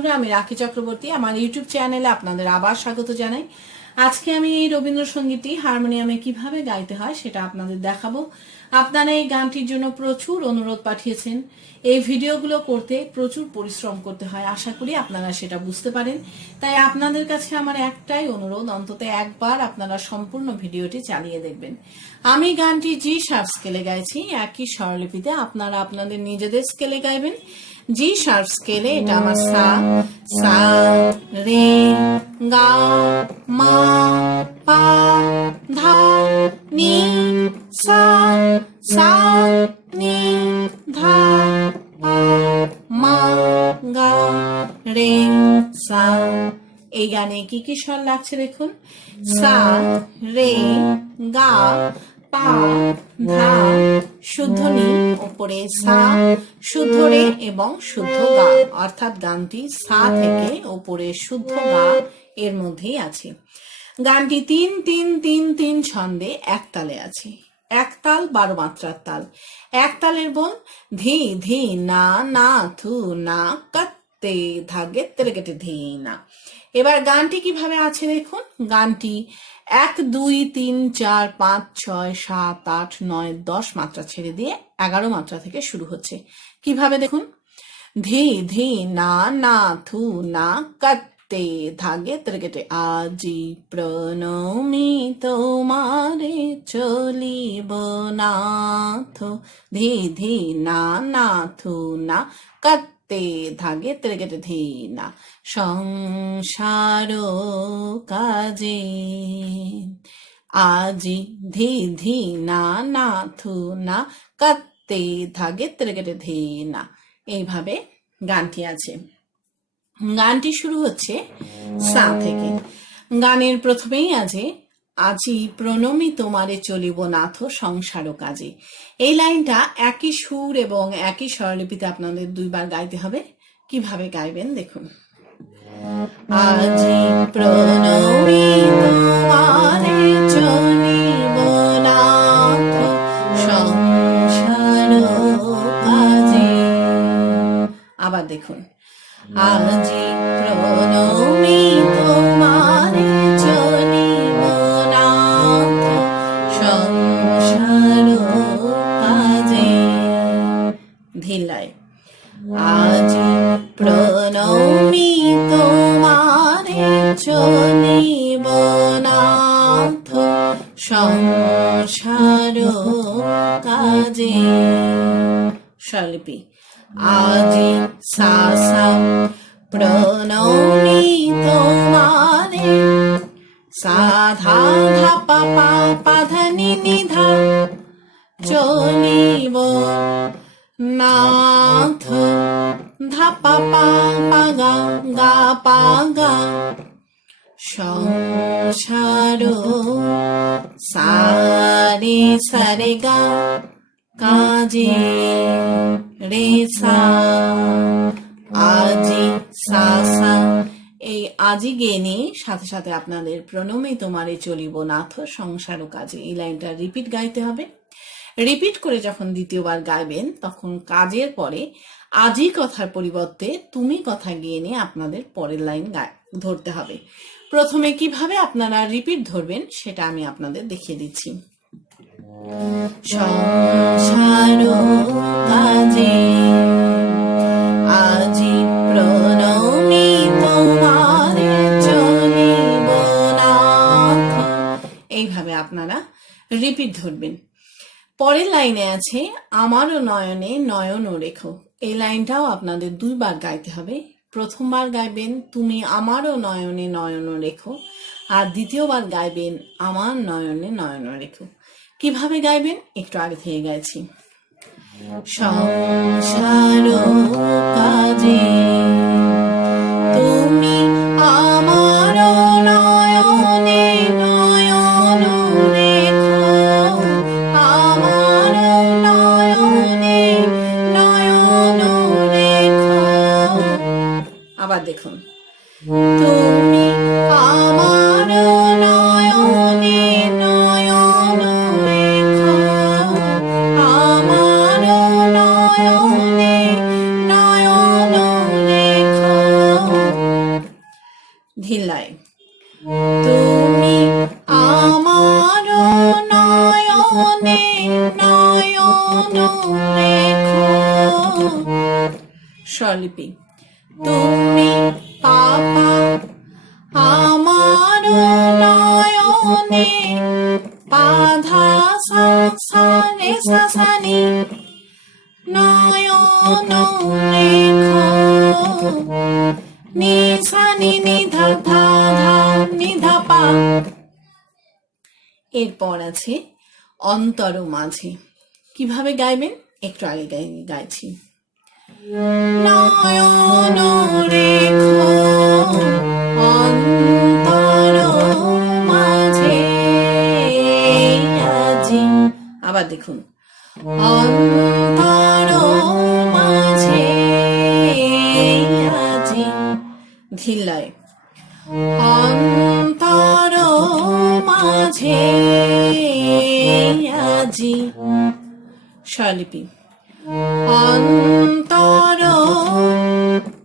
বন্ধুরা, আমি রাখি চক্রবর্তী। আমার ইউটিউব চ্যানেলে আপনাদের আবার স্বাগত জানাই। আজকে আমি এই রবীন্দ্রসঙ্গীতটি হারমোনিয়ামে কীভাবে গাইতে হয় সেটা আপনাদের দেখাবো। আপনারা এই গানটির জন্য প্রচুর অনুরোধ পাঠিয়েছেন। এই ভিডিওগুলো করতে প্রচুর পরিশ্রম করতে হয়, আশা করি আপনারা সেটা বুঝতে পারেন। তাই আপনাদের কাছে আমার একটাই অনুরোধ, অন্তত একবার আপনারা সম্পূর্ণ ভিডিওটি চালিয়ে দেখবেন। আমি গানটি জি শার্প স্কেলে গাইছি। একই স্বরলিপিতে আপনারা আপনাদের নিজেদের স্কেলে গাইবেন। জি শার্প স্কেলে এটা আমার সা সা, রে, গা, মা, পা, ধা, নি, সা সা, নি, ধা, পা, মা, গা, রে, সা। এই গানে কি কি স্বর লাগছে দেখুন? সা, রে, গা, পা, ধা, শুদ্ধ নি, ওপরে সা শুদ্ধ রে এবং শুদ্ধ গা, অর্থাৎ গানটি সা থেকে ওপরে শুদ্ধ গা এর মধ্যেই আছে। গানটি তিন তিন তিন তিন ছন্দে এক তালে আছে। এক তাল বারো মাত্রার তাল। এক তালের বোন, ধি ধি, না না, থু, না, কাত্তে, ধাগে তেরে কেটে ধি, না। এবার গানটি কীভাবে আছে দেখুন। গানটি এক, দুই, তিন, চার, পাঁচ, ছয়, সাত, আট, নয়, দশ মাত্রা ছেড়ে দিয়ে এগারো মাত্রা থেকে শুরু হচ্ছে। কীভাবে দেখুন? ধি ধি, না না, থু, না কাত্তে ধাগে ত্রিকেটে আজি, প্রণমি, তোমারে চলিব নাথ। ধি ধি, না না, থু, না কাত্তে ধাগে ত্রিকেটে ধি, না, সংসার কাজে। আজি, ধি ধি, না না, থু, না কাত্তে ধাগে ত্রিকেটে ধি না। এইভাবে গানটি আছে। গানটি শুরু হচ্ছে সা থেকে। গানের প্রথমেই আছে, আজি প্রণমি তোমারে চলিব নাথ সংসার কাজে। এই লাইনটা একই সুর এবং একই স্বরলিপিতে আপনাদের দুইবার গাইতে হবে। কীভাবে গাইবেন দেখুন। আজি প্রণমি স্বলিপি আজি সা সা তোমারে সাধা ধা পা পা পা ধা নি নি ধা চলিব নাথ ধা পা পা পা গা গা পা গা সংসার সারে সারে গা কাজে রে সা আজি সা সা এই আজি গেনে সাথে সাথে আপনাদের প্রণমে তোমারে চলিব নাথ সংসার কাজে। এই লাইনটা রিপিট গাইতে হবে। রিপিট করে যখন দ্বিতীয়বার গাইবেন, তখন কাজের পরে আজি কথার পরিবর্তে তুমি কথা গিয়ে নিয়ে আপনাদের পরের লাইন গায় ধরতে হবে। প্রথমে কীভাবে আপনারা রিপিট ধরবেন, সেটা আমি আপনাদের দেখিয়ে দিচ্ছি। এইভাবে আপনারা রিপিট ধরবেন। পরের লাইনে আছে, আমারও নয়নে নয়ন রেখো। এই লাইনটাও আপনাদের দুইবার গাইতে হবে। প্রথমবার গাইবেন, তুমি আমারও নয়নে নয়ন রেখো। আর দ্বিতীয়বার গাইবেন, আমার নয়নে নয়ন রেখো। কীভাবে গাইবেন? একটু আগে থেকে গাইছি। সংসার কাজে তুমি আমার নয়নে নয়ন রেখো আমার নয়নে নয়ন রেখো আবার দেখুন। তুমি আমার এরপর আছে অন্তর মাঝে। কীভাবে গাইবেন? একটু আগে গাই, গাইছি। অন্তর মাঝে আবার দেখুন। অন্তর ধিল্লায় অন্তর মাঝে আজি। স্বরলিপি। অন্তর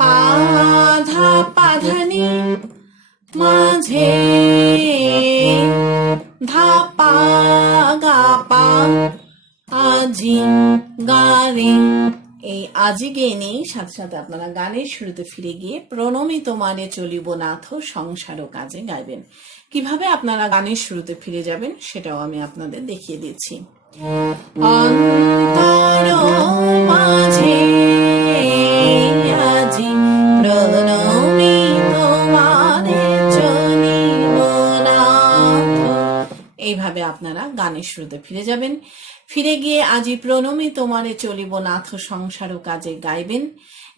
পাধা পাধানি মাঝে ধাপা গাপা আজি গারে এই আজি গেয়ে নেই, সাথে সাথে আপনারা গানের শুরুতে ফিরে গিয়ে প্রণমী তোমারে চলিব নাথ সংসার ও কাজে গাইবেন। কীভাবে আপনারা গানের শুরুতে ফিরে যাবেন সেটাও আমি আপনাদের দেখিয়ে দিচ্ছি। নাথ। এইভাবে আপনারা গানের শুরুতে ফিরে যাবেন। ফিরে গিয়ে আজি প্রণমী তোমারে চলিব নাথ সংসার কাজে গাইবেন।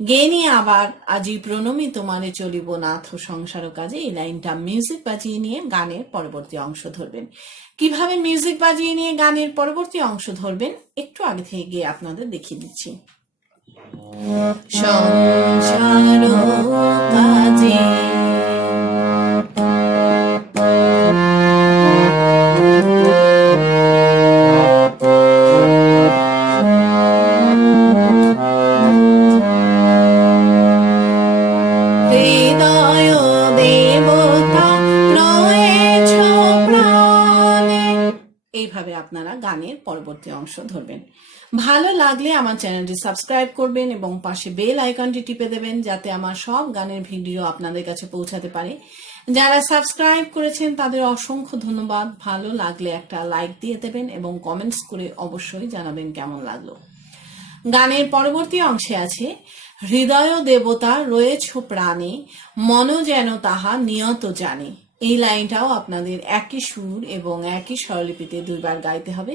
গেয়ে নিয়ে আবার আজি প্রণমী তোমারে চলিব নাথ সংসার কাজে এই লাইনটা মিউজিক বাজিয়ে নিয়ে গানের পরবর্তী অংশ ধরবেন। কীভাবে মিউজিক বাজিয়ে নিয়ে গানের পরবর্তী অংশ ধরবেন একটু আগে থেকে গিয়ে আপনাদের দেখিয়ে দিচ্ছি। সংসার কাজে অংশ ধরবেন। ভালো লাগলে আমার চ্যানেলটি সাবস্ক্রাইব করবেন এবং পাশে বেল আইকনটি টিপে দেবেন যাতে আমার সব গানের ভিডিও আপনাদের কাছে পৌঁছাতে পারে। যারা সাবস্ক্রাইব করেছেন তাদের অসংখ্য ধন্যবাদ। ভালো লাগলে একটা লাইক দিয়ে দেবেন এবং কমেন্টস করে অবশ্যই জানাবেন কেমন লাগল। গানের পরবর্তী অংশে আছে, হৃদয় দেবতা রয়েছ প্রাণে মন যেন তাহা নিয়ত জানে। এই লাইনটাও আপনাদের একই সুর এবং একই স্বরলিপিতে দুইবার গাইতে হবে।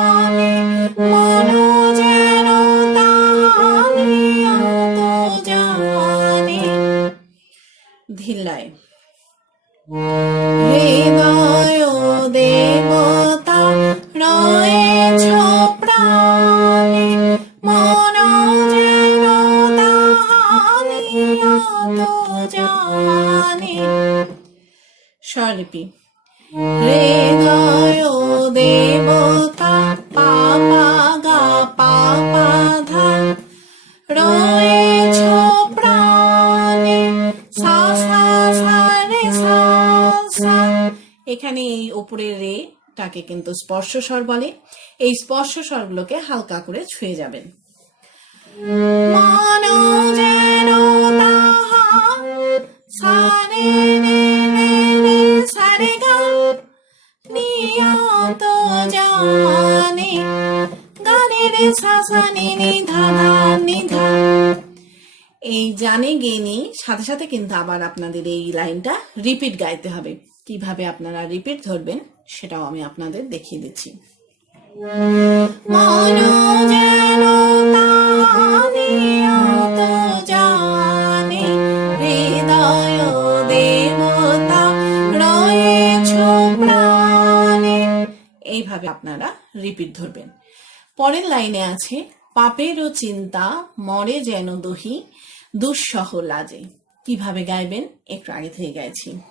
ধিল্লায়। হৃদয় দেবতা রয়েছ প্রাণে মন যেন জানে। স্বরলিপি। দেবতা এখানে এই উপরের রে টাকে কিন্তু স্পর্শ স্বর বলে। এই স্পর্শ স্বরগুলোকে হালকা করে ছুঁয়ে যাবেন। এই জানে গেনি, সাথে সাথে কিন্তু আবার আপনাদের এই লাইনটা রিপিট গাইতে হবে। কীভাবে আপনারা রিপিট ধরবেন সেটাও আমি আপনাদের দেখিয়ে দিচ্ছি। এইভাবে আপনারা রিপিট ধরবেন। পরের লাইনে আছে পাপেরও চিন্তা মরে যেন দহি দুঃসহ লাজে। কীভাবে গাইবেন? একটু আগে থেকে গাইছি।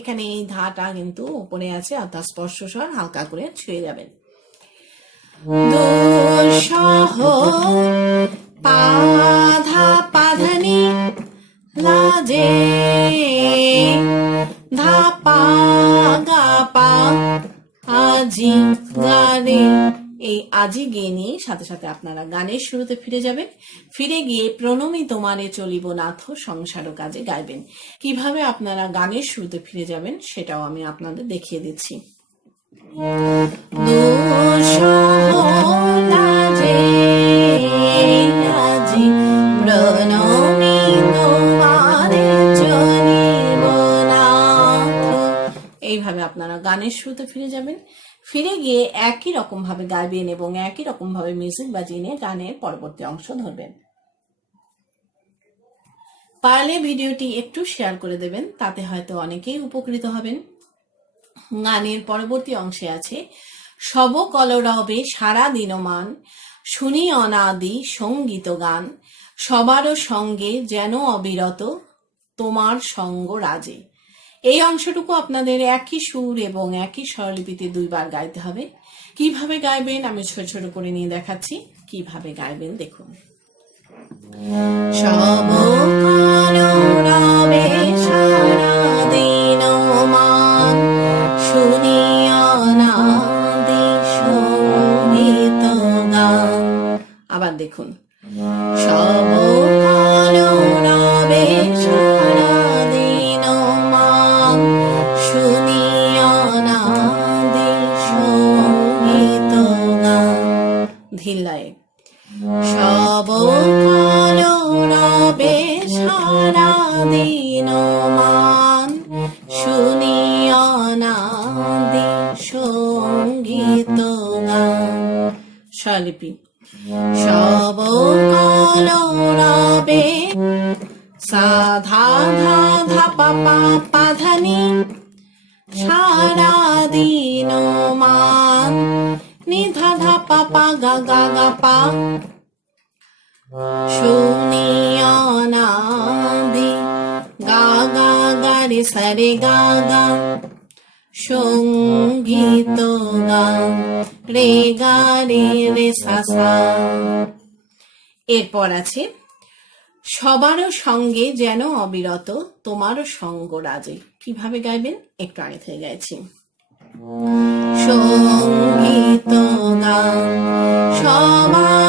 এখানে এই ধাটা কিন্তু উপরে আছে অর্থাৎ স্পর্শ স্বর হালকা করে ছুঁয়ে যাবেন। দুঃসহ পাধা পাধানি লাজে, ধাপা গাপা আজি গানে এই আজি গেয়ে নিয়ে সাথে সাথে আপনারা গানের শুরুতে ফিরে যাবেন। ফিরে গিয়ে প্রণমী তোমারে চলিব নাথ সংসার কাজে গাইবেন। কীভাবে আপনারা গানের শুরুতে ফিরে যাবেন সেটাও আমি আপনাদের দেখিয়ে দিচ্ছি। এইভাবে আপনারা গানের শুরুতে ফিরে যাবেন। ফিরে গিয়ে একই রকম ভাবে গাইবেন এবং একই রকম ভাবে মিউজিক বাজিয়ে নিয়ে গানের পরবর্তী অংশ ধরবেন। পারলে ভিডিওটি একটু শেয়ার করে দেবেন, তাতে হয়তো অনেকেই উপকৃত হবেন। গানের পরবর্তী অংশে আছে, সব কলরবে সারা দিনমান, শুনি অনাদি সংগীত গান, সবারও সঙ্গে যেন অবিরত, তোমার সঙ্গ রাজে। এই অংশটুকু আপনাদের একই সুর এবং একই স্বরলিপিতে দুইবার গাইতে হবে। কীভাবে গাইবেন আমি ছোট ছোট করে নিয়ে দেখাচ্ছি। কীভাবে গাইবেন দেখুন। আবার দেখুন। সব ধিল্লায় সব কলরবে সারা দিন মান শুনিয়া নাদি সংগীত গান স্বলিপি সব কলরবে সাধা ধা ধা পা পা পা পা পা গা গা গা পা শুনিয়া নাদি গা গা গা রে সারে গা গা সংগীত গান রে গা রে রে সা এরপর আছে, সবারও সঙ্গে যেন অবিরত, তোমারও সঙ্গ রাজে। কীভাবে গাইবেন? একটু আগে থেকে গাইছি। সংগীত গান সবার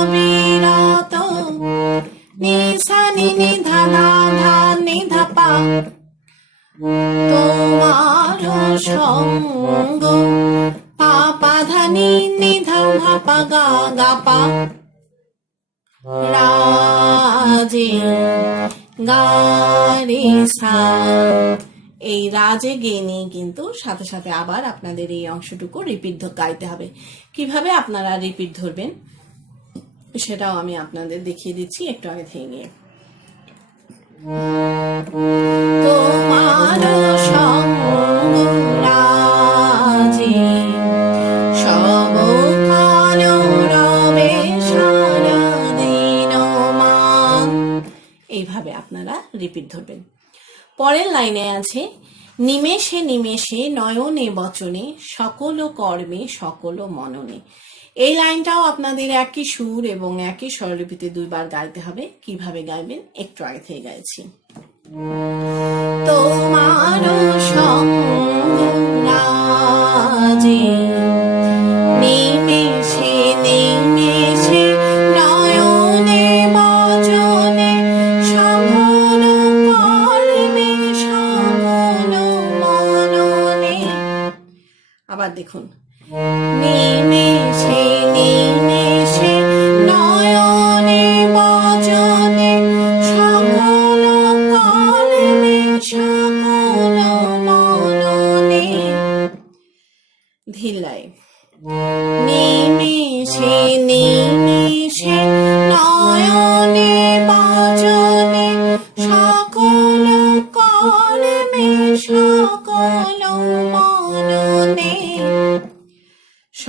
অবিরত। নিশা নি নি ধা ধা ধা তোমার সঙ্গ পাপা ধানি নিধা ভাপা গা গা পা। রাজে গারে এই রাজে গেয়ে নিয়ে কিন্তু সাথে সাথে আবার আপনাদের এই অংশটুকু রিপিট গাইতে হবে। কীভাবে আপনারা রিপিট ধরবেন? সেটাও আমি আপনাদের দেখিয়ে দিচ্ছি, একটু আগে থেকে এইভাবে আপনারা রিপিট ধরবেন। পরের লাইনে আছে, নিমেষে নিমেষে নয়নে বচনে সকল কর্মে সকল মননে। এই লাইনটাও আপনাদের একই সুর এবং একই স্বরলিপিতে দুইবার গাইতে হবে। কীভাবে গাইবেন? একটু আগে থেকে গাইছি। তোমার আবার দেখুন।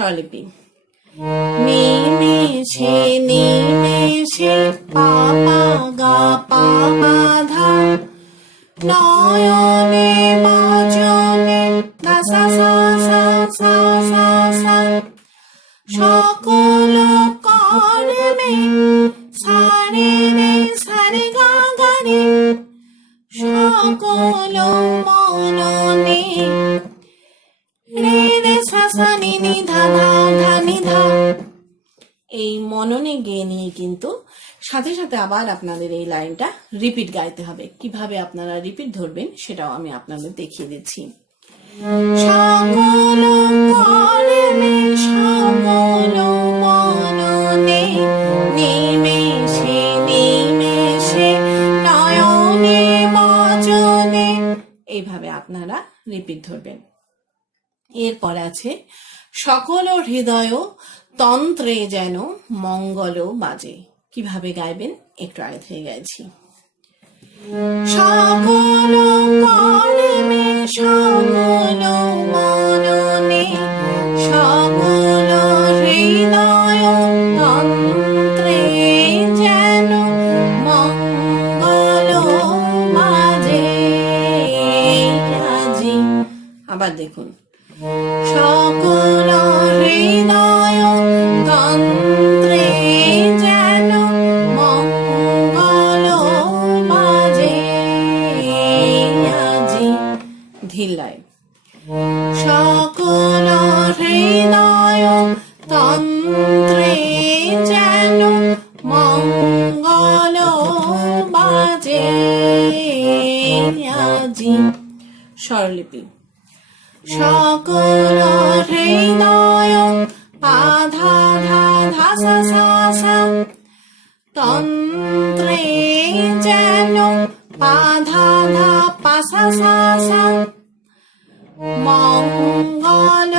স্বলিপি নিমেষে নিমেষে, পাপা গা ধা। নয়নে বচনে গা সা সা সা সা সা সা। সকল কর্মে সারে রে, সারে গা সকল মননে এই মননে গেয়ে নিয়ে কিন্তু সাথে সাথে আবার আপনাদের এই লাইনটা রিপিট গাইতে হবে। কীভাবে আপনারা রিপিট ধরবেন সেটাও আমি আপনাদের দেখিয়ে দিচ্ছি। এইভাবে আপনারা রিপিট ধরবেন। এরপর আছে সকল হৃদয় তন্ত্রে যেন মঙ্গল বাজে। কীভাবে গাইবেন? একটু আগে থেকে গাইছি। সকল কর্মে সকল মননে বাজে আজি স্বরলিপি সকল হৃদয় পাধা ধা ধা সা তন্ত্রে যেন পাধা ধা পাসা সা সা মঙ্গল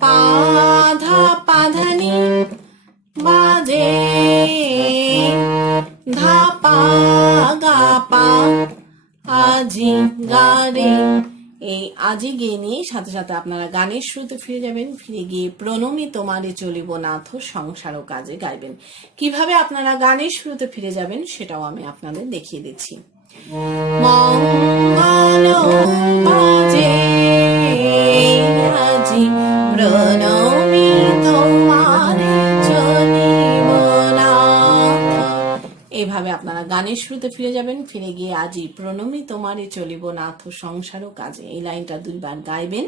পাধা পাধানি বাজে ধা পা গা পা আজি গারে এই আজি গিয়ে সাথে সাথে আপনারা গানের শুরুতে ফিরে যাবেন, ফিরে গিয়ে প্রণমী তোমারে চলিব নাথ সংসার ও কাজে গাইবেন। কীভাবে আপনারা গানের শুরুতে ফিরে যাবেন সেটাও আমি আপনাদের দেখিয়ে দিচ্ছি। মঙ্গল বাজে আজি প্রণমী এইভাবে আপনারা গানের শুরুতে ফিরে যাবেন, ফিরে গিয়ে আজই প্রণমী তোমারে চলিব নাথ সংসারও কাজে। এই লাইনটা দুইবার গাইবেন,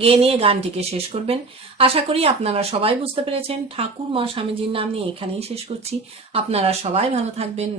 গেয়ে নিয়ে গানটিকে শেষ করবেন। আশা করি আপনারা সবাই বুঝতে পেরেছেন ঠাকুর মা স্বামীজির নাম নিয়ে এখানেই শেষ করছি। আপনারা সবাই ভালো থাকবেন